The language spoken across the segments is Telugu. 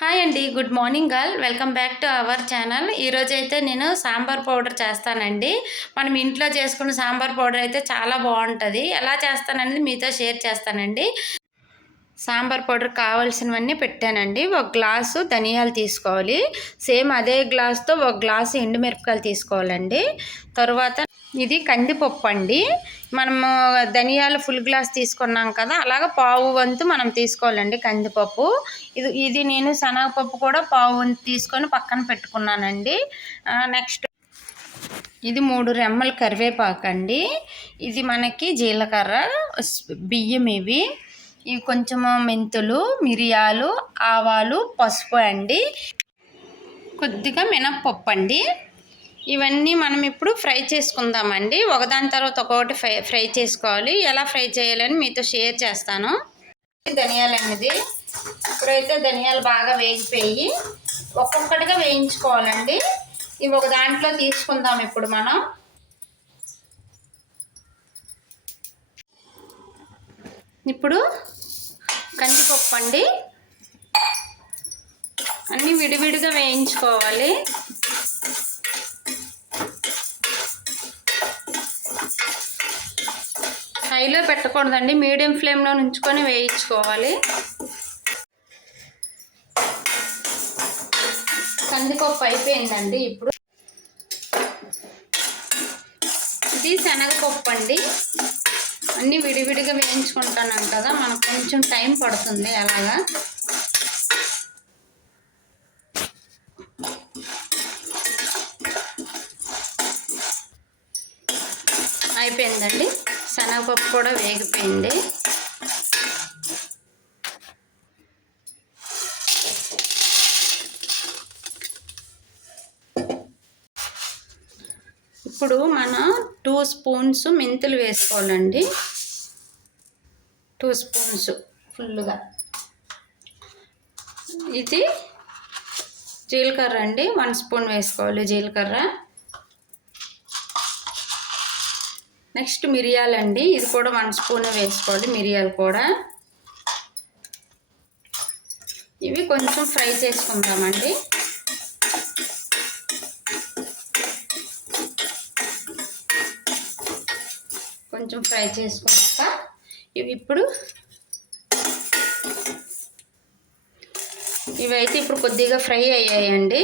హాయ్ అండి good morning girl welcome back to our channel ఈరోజు అయితే నేను సాంబార్ పౌడర్ చేస్తానండి. మనం ఇంట్లో చేసుకున్న సాంబార్ పౌడర్ అయితే చాలా బాగుంటుంది. ఎలా చేస్తాననేది మీతో షేర్ చేస్తానండి. సాంబార్ పౌడర్ కావాల్సినవన్నీ పెట్టానండి. ఒక గ్లాసు ధనియాలు తీసుకోవాలి. సేమ్ అదే గ్లాస్తో ఒక గ్లాసు ఎండుమిరపకాయలు తీసుకోవాలండి. తర్వాత ఇది కందిపప్పు అండి. మనము ధనియాలు ఫుల్ గ్లాస్ తీసుకున్నాం కదా అలాగ పావు వంతు మనం తీసుకోవాలండి కందిపప్పు. ఇది ఇది నేను శనగపప్పు కూడా పావు వంతు తీసుకొని పక్కన పెట్టుకున్నానండి. నెక్స్ట్ ఇది మూడు రెమ్మల కరివేపాకు అండి. ఇది మనకి జీలకర్ర బియ్యం ఇవి. ఇవి కొంచెము మెంతులు మిరియాలు ఆవాలు పసుపు అండి. కొద్దిగా మినప్పప్పు అండి. ఇవన్నీ మనం ఇప్పుడు ఫ్రై చేసుకుందామండి. ఒకదాని తర్వాత ఒక్కొక్కటి ఫ్రై ఫ్రై చేసుకోవాలి. ఎలా ఫ్రై చేయాలని మీతో షేర్ చేస్తాను. ధనియాలు అనేది ఇప్పుడైతే ధనియాలు బాగా వేగిపోయి ఒక్కొక్కటిగా వేయించుకోవాలండి. ఇవి ఒక దాంట్లో తీసుకుందాం ఇప్పుడు మనం. ఇప్పుడు కందిపప్పు అండి. అన్నీ విడివిడిగా వేయించుకోవాలి. హైలో పెట్టకూడదండి. మీడియం ఫ్లేమ్లో ఉంచుకొని వేయించుకోవాలి. కందిపప్పు అయిపోయిందండి ఇప్పుడు. ఇది శనగపప్పు అండి. అన్నీ విడివిడిగా వేయించుకుంటున్నాం కదా మనకు కొంచెం టైం పడుతుంది అలాగా అయిపోయిందండి శనగపప్పు కూడా వేగిపోయింది. ఇప్పుడు మనం టూ స్పూన్స్ మెంతులు వేసుకోవాలండి. టూ స్పూన్స్ ఫుల్గా ఇది జీలకర్ర అండి. వన్ స్పూన్ వేసుకోవాలి జీలకర్ర. నెక్స్ట్ మిరియాలండి. ఇది కూడా వన్ స్పూన్ వేసుకోవాలి మిరియాలు కూడా. ఇవి కొంచెం ఫ్రై చేసుకుందామండి కొంచెం ఫ్రై చేసుకున్నాక ఇవి ఇప్పుడు ఇవైతే ఇప్పుడు కొద్దిగా ఫ్రై అయ్యాయండి.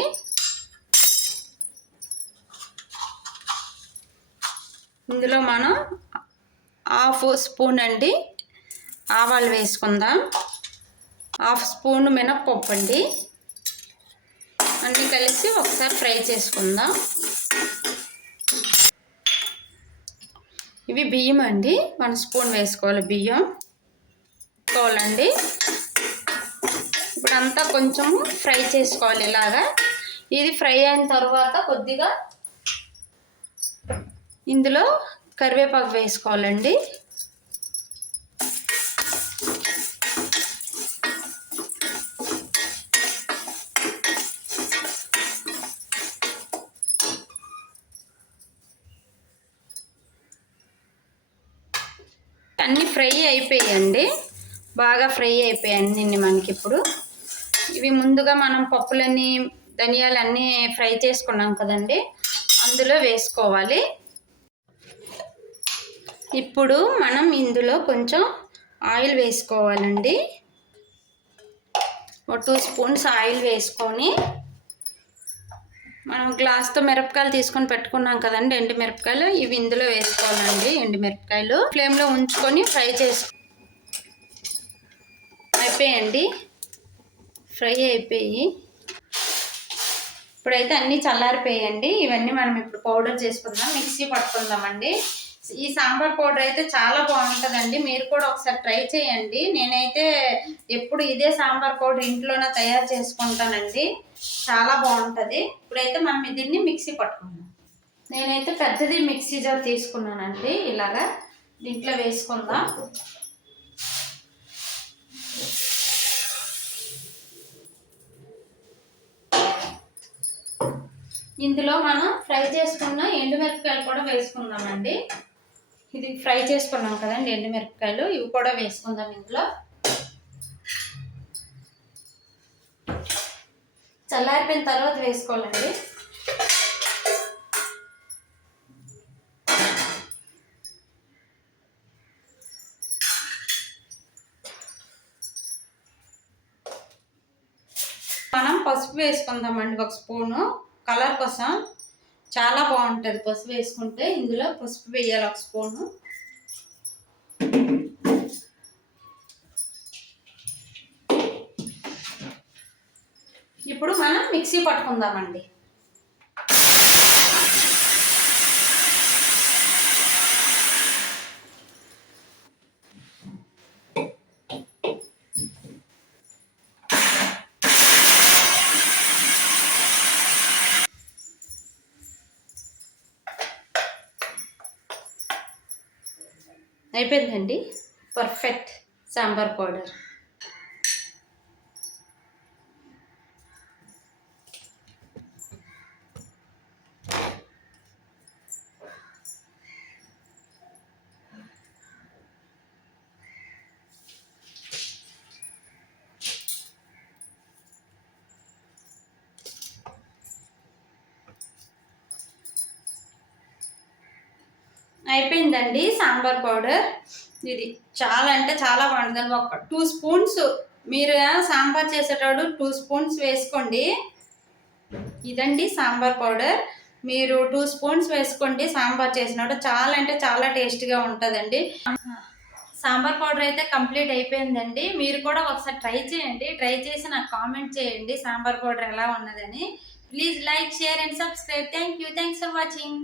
ఇందులో మనం హాఫ్ స్పూన్ అండి ఆవాలు వేసుకుందాం. హాఫ్ స్పూన్ మినప్పప్పు అండి. అన్నీ కలిసి ఒకసారి ఫ్రై చేసుకుందాం. ఇవి బియ్యం అండి. వన్ స్పూన్ వేసుకోవాలి బియ్యం. వేసుకోవాలండి ఇప్పుడంతా కొంచెము ఫ్రై చేసుకోవాలి ఇలాగా. ఇది ఫ్రై అయిన తర్వాత కొద్దిగా ఇందులో కరివేపాకు వేసుకోవాలండి. అన్నీ ఫ్రై అయిపోయాయండి. బాగా ఫ్రై అయిపోయాయి అన్నీ మనకి ఇప్పుడు. ఇవి ముందుగా మనం పప్పులన్నీ ధనియాలన్నీ ఫ్రై చేసుకున్నాం కదండి. అందులో వేసుకోవాలి. ఇప్పుడు మనం ఇందులో కొంచెం ఆయిల్ వేసుకోవాలండి. ఒక టూ స్పూన్స్ ఆయిల్ వేసుకొని మనం గ్లాస్తో మిరపకాయలు తీసుకొని పెట్టుకున్నాం కదండి ఎండు మిరపకాయలు ఇవి ఇందులో వేసుకోవాలండి ఎండు మిరపకాయలు ఫ్లేమ్లో ఉంచుకొని ఫ్రై చేసు అయిపోయండి. ఫ్రై అయిపోయి ఇప్పుడైతే అన్నీ చల్లారిపోయాయండి ఇవన్నీ మనం ఇప్పుడు పౌడర్ చేసుకుందాం మిక్సీ పట్టుకుందామండి. ఈ సాంబార్ పౌడర్ అయితే చాలా బాగుంటుందండి. మీరు కూడా ఒకసారి ట్రై చేయండి. నేనైతే ఎప్పుడు ఇదే సాంబార్ పౌడర్ ఇంట్లోనే తయారు చేసుకుంటానండి. చాలా బాగుంటుంది. ఇప్పుడైతే మనం దీన్ని మిక్సీ పట్టుకుందాం. నేనైతే పెద్దది మిక్సీ జార్ తీసుకున్నానండి. ఇలాగా దీంట్లో వేసుకుందాం. ఇందులో మనం ఫ్రై చేసుకున్న ఎండుమిరపకాయలు కూడా వేసుకుందామండి. ఇది ఫ్రై చేసుకున్నాం కదండి ఎండుమిరపకాయలు. ఇవి కూడా వేసుకుందాం ఇందులో చల్లారిపోయిన తర్వాత వేసుకోవాలండి. మనం పసుపు వేసుకుందామండి ఒక స్పూను. కలర్ కోసం చాలా బాగుంటుంది. పసుపు వేసుకుంటే ఇందులో పసుపు వేయాలి ఒక స్పూను. ఇప్పుడు మనం మిక్సీ పట్టుకుందామండి. అయిపోయిందండి. Perfect sambar powder. అయిపోయిందండి సాంబార్ పౌడర్. ఇది చాలా అంటే చాలా బాగుంటుంది. ఒక టూ స్పూన్స్ మీరు సాంబార్ చేసేటప్పుడు టూ స్పూన్స్ వేసుకోండి. ఇదండి సాంబార్ పౌడర్. మీరు టూ స్పూన్స్ వేసుకోండి. సాంబార్ చేసినప్పుడు చాలా అంటే చాలా టేస్ట్గా ఉంటుందండి. సాంబార్ పౌడర్ అయితే కంప్లీట్ అయిపోయిందండి. మీరు కూడా ఒకసారి ట్రై చేయండి. ట్రై చేసి నాకు కామెంట్ చేయండి సాంబార్ పౌడర్ ఎలా ఉన్నదని. Please like share and subscribe. Thank you. Thanks for watching.